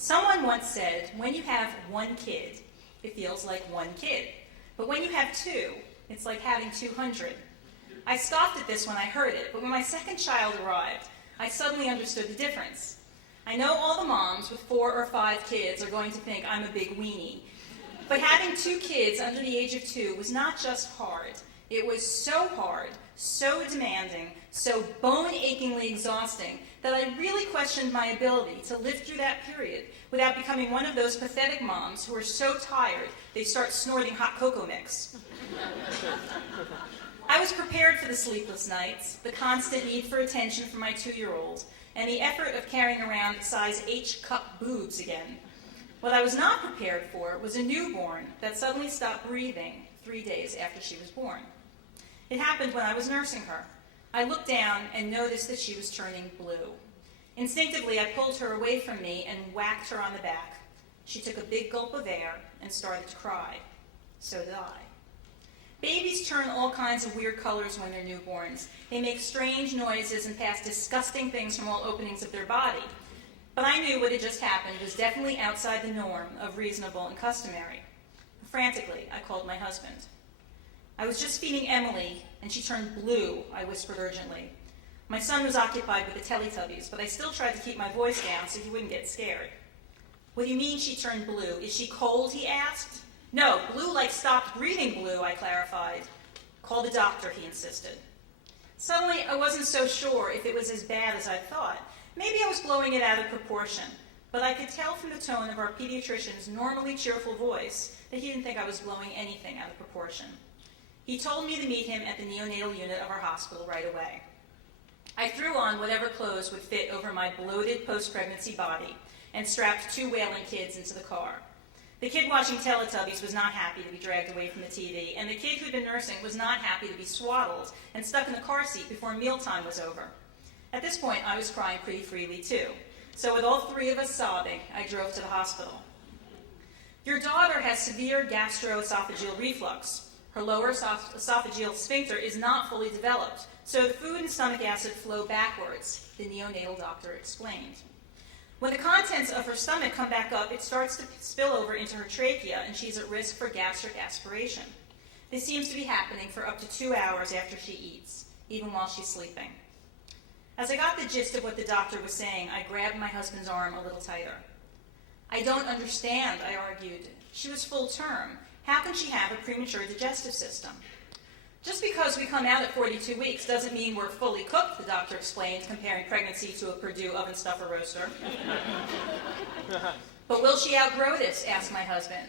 Someone once said, when you have one kid, it feels like one kid. But when you have two, it's like having 200. I scoffed at this when I heard it, but when my second child arrived, I suddenly understood the difference. I know all the moms with 4 or 5 kids are going to think I'm a big weenie. But having 2 kids under the age of 2 was not just hard. It was so hard, so demanding, so bone-achingly exhausting that I really questioned my ability to live through that period without becoming one of those pathetic moms who are so tired they start snorting hot cocoa mix. I was prepared for the sleepless nights, the constant need for attention from my 2-year-old, and the effort of carrying around size H cup boobs again. What I was not prepared for was a newborn that suddenly stopped breathing 3 days after she was born. It happened when I was nursing her. I looked down and noticed that she was turning blue. Instinctively, I pulled her away from me and whacked her on the back. She took a big gulp of air and started to cry. So did I. Babies turn all kinds of weird colors when they're newborns. They make strange noises and pass disgusting things from all openings of their body. But I knew what had just happened was definitely outside the norm of reasonable and customary. Frantically, I called my husband. I was just feeding Emily, and she turned blue, I whispered urgently. My son was occupied with the Teletubbies, but I still tried to keep my voice down so he wouldn't get scared. What do you mean she turned blue? Is she cold, he asked. No, blue like stopped breathing blue, I clarified. Call the doctor, he insisted. Suddenly, I wasn't so sure if it was as bad as I thought. Maybe I was blowing it out of proportion, but I could tell from the tone of our pediatrician's normally cheerful voice that he didn't think I was blowing anything out of proportion. He told me to meet him at the neonatal unit of our hospital right away. I threw on whatever clothes would fit over my bloated post-pregnancy body and strapped 2 wailing kids into the car. The kid watching Teletubbies was not happy to be dragged away from the TV, and the kid who'd been nursing was not happy to be swaddled and stuck in the car seat before mealtime was over. At this point, I was crying pretty freely too. So with all 3 of us sobbing, I drove to the hospital. Your daughter has severe gastroesophageal reflux. Her lower esophageal sphincter is not fully developed, so the food and stomach acid flow backwards, the neonatal doctor explained. When the contents of her stomach come back up, it starts to spill over into her trachea, and she's at risk for gastric aspiration. This seems to be happening for up to 2 hours after she eats, even while she's sleeping. As I got the gist of what the doctor was saying, I grabbed my husband's arm a little tighter. I don't understand, I argued. She was full term. How can she have a premature digestive system? Just because we come out at 42 weeks doesn't mean we're fully cooked, the doctor explained, comparing pregnancy to a Purdue oven stuffer roaster. But will she outgrow this, asked my husband.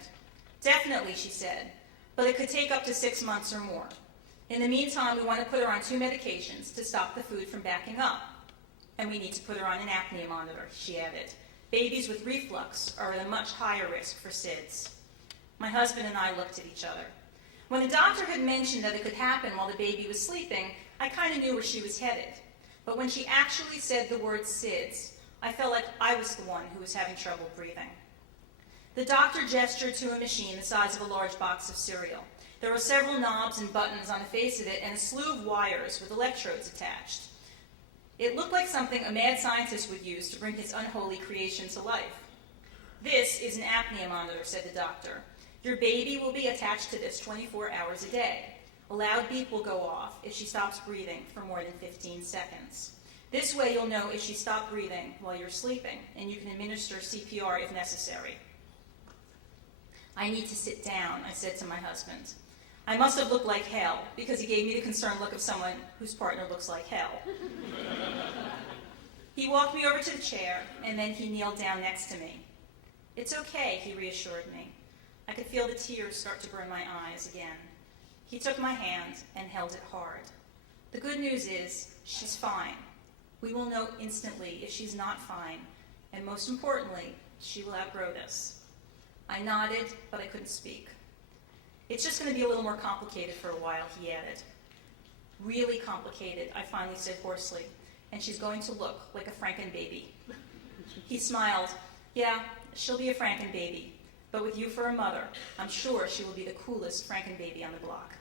Definitely, she said, but it could take up to 6 months or more. In the meantime, we want to put her on 2 medications to stop the food from backing up. And we need to put her on an apnea monitor, she added. Babies with reflux are at a much higher risk for SIDS. My husband and I looked at each other. When the doctor had mentioned that it could happen while the baby was sleeping, I kind of knew where she was headed. But when she actually said the word SIDS, I felt like I was the one who was having trouble breathing. The doctor gestured to a machine the size of a large box of cereal. There were several knobs and buttons on the face of it and a slew of wires with electrodes attached. It looked like something a mad scientist would use to bring his unholy creation to life. This is an apnea monitor, said the doctor. Your baby will be attached to this 24 hours a day. A loud beep will go off if she stops breathing for more than 15 seconds. This way you'll know if she stopped breathing while you're sleeping, and you can administer CPR if necessary. I need to sit down, I said to my husband. I must have looked like hell, because he gave me the concerned look of someone whose partner looks like hell. He walked me over to the chair, and then he kneeled down next to me. It's okay, he reassured me. I could feel the tears start to burn my eyes again. He took my hand and held it hard. The good news is, she's fine. We will know instantly if she's not fine, and most importantly, she will outgrow this. I nodded, but I couldn't speak. It's just going to be a little more complicated for a while, he added. Really complicated, I finally said hoarsely, and she's going to look like a Frankenbaby. He smiled. Yeah, she'll be a Frankenbaby. But with you for a mother, I'm sure she will be the coolest Frankenbaby on the block.